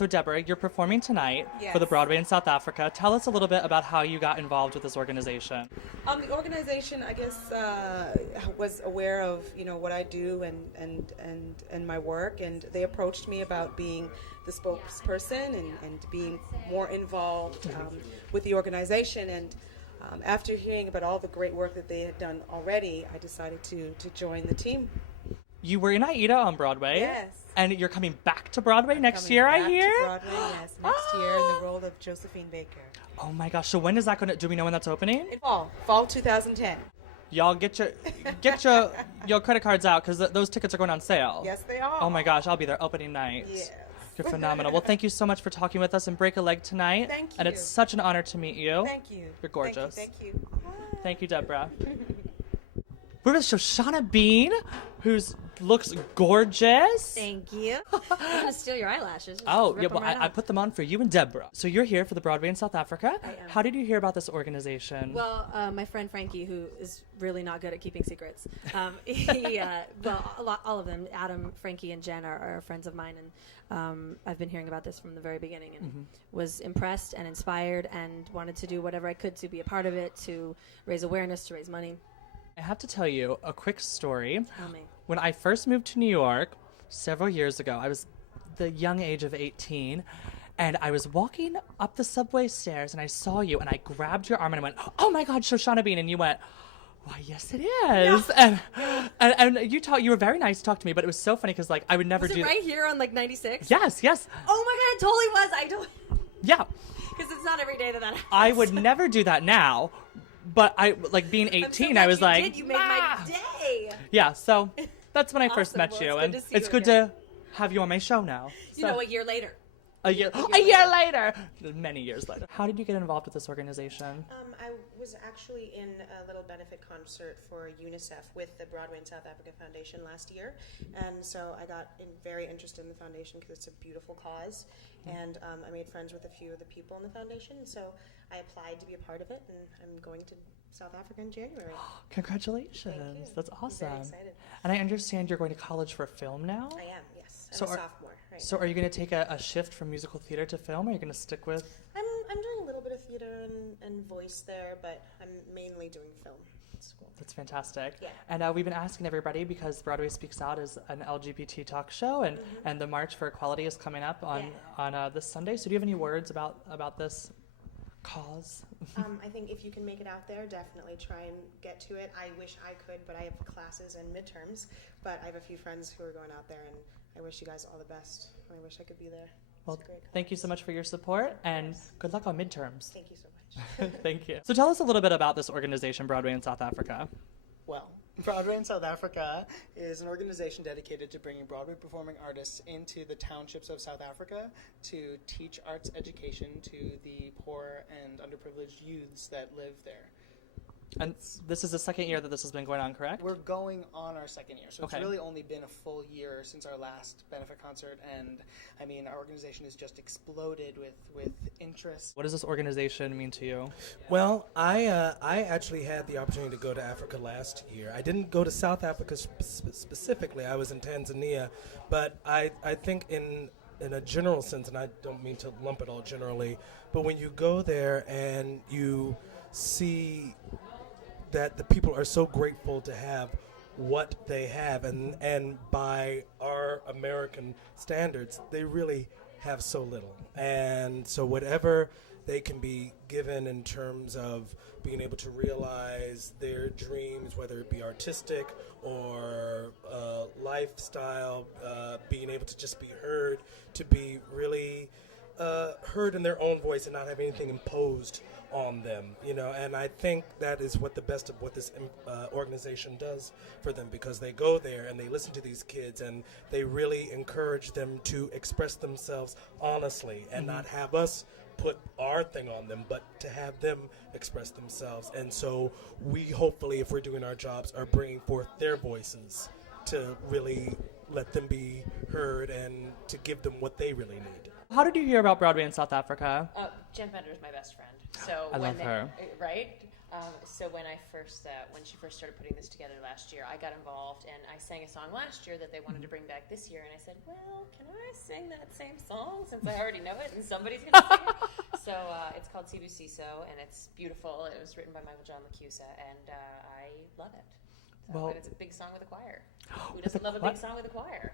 So Deborah, you're performing tonight Yes. for the Broadway in South Africa. Tell us a little bit about how you got involved with this organization. The organization, I guess, was aware of what I do and my work, and they approached me about being the spokesperson and being more involved with the organization. And after hearing about all the great work that they had done already, I decided to join the team. You were in Aida on Broadway. Yes. And you're coming back to Broadway next Coming year, back I hear? to Broadway, yes, next year in the role of Josephine Baker. Oh my gosh. So when is that going to, do we know when that's opening? In fall 2010. Y'all get your credit cards out because those tickets are going on sale. Yes, they are. Oh my gosh, I'll be there opening night. Yes. You're phenomenal. Well, thank you so much for talking with us and Break a Leg tonight. Thank you. And it's such an honor to meet you. Thank you. You're gorgeous. Thank you. Thank you, Deborah. We're with Shoshana Bean, who looks gorgeous. Thank you. I'm gonna steal your eyelashes. Just Oh, rip yeah, them well, right I off. put them on for you and Deborah. So you're here for the Broadway in South Africa. I am. How did you hear about this organization? Well, my friend Frankie, who is really not good at keeping secrets, all of them, Adam, Frankie, and Jen are friends of mine, and I've been hearing about this from the very beginning, and was impressed and inspired, and wanted to do whatever I could to be a part of it, to raise awareness, to raise money. I have to tell you a quick story. Tell me. When I first moved to New York several years ago, I was the young age of 18, and I was walking up the subway stairs, and I saw you, and I grabbed your arm, and I went, "Oh my God, Shoshana Bean," and you went, "Why, yes, it is." Yeah. And you were very nice to talk to me, but it was so funny because I would never Was do it right here on 96? Yes. Oh my God, it totally was. I don't. Yeah. Because it's not every day that happens. I would never do that now, but I being 18, I was like, you made my day. Yeah, so that's when I first Awesome. met Well, you, it's good and to see it's you good again. to have you on my show now. You know, a year later. A year later. Many years later. How did you get involved with this organization? I was actually in a little benefit concert for UNICEF with the Broadway in South Africa Foundation last year, and so I got very interested in the foundation because it's a beautiful cause, and I made friends with a few of the people in the foundation, so I applied to be a part of it, and I'm going to South Africa in January. Congratulations. Thank you. That's I'm awesome. very excited. And I understand you're going to college for film now? I am, yes. I'm So a are- sophomore. Right. So are you going to take a shift from musical theater to film, or are you going to stick with... I'm doing a little bit of theater and voice there, but I'm mainly doing film at school. That's fantastic. Yeah. And we've been asking everybody, because Broadway Speaks Out is an LGBT talk show, and the March for Equality is coming up on this Sunday. So do you have any words about this cause? I think if you can make it out there, definitely try and get to it. I wish I could, but I have classes and midterms. But I have a few friends who are going out there, and I wish you guys all the best. I wish I could be there. Well, It's a great thank you so much for your support, and good luck on midterms. Thank you so much. Thank you. So tell us a little bit about this organization, Broadway in South Africa. Well, Broadway in South Africa is an organization dedicated to bringing Broadway performing artists into the townships of South Africa to teach arts education to the poor and underprivileged youths that live there. And this is the second year that this has been going on, correct? We're going on our second year, so Okay. it's really only been a full year since our last benefit concert, and I mean, our organization has just exploded with interest. What does this organization mean to you? Well, I actually had the opportunity to go to Africa last year. I didn't go to South Africa specifically. I was in Tanzania, but I think in a general sense, and I don't mean to lump it all generally, but when you go there and you see that the people are so grateful to have what they have, and by our American standards, they really have so little. And so whatever they can be given in terms of being able to realize their dreams, whether it be artistic or lifestyle, being able to just be heard, to be really heard in their own voice and not have anything imposed on them, and I think that is what the best of what this organization does for them, because they go there and they listen to these kids and they really encourage them to express themselves honestly and not have us put our thing on them, but to have them express themselves. And so we hopefully, if we're doing our jobs, are bringing forth their voices to really let them be heard and to give them what they really need. How did you hear about Broadway in South Africa? Jen Bender is my best friend. So I when love her. Right? So when she first started putting this together last year, I got involved and I sang a song last year that they wanted to bring back this year, and I said, well, can I sing that same song since I already know it and somebody's going to sing it? So it's called Sibusiso, and it's beautiful. It was written by Michael John Lacusa, and I love it. So, and it's a big song with a choir. Who doesn't love a big song with a choir?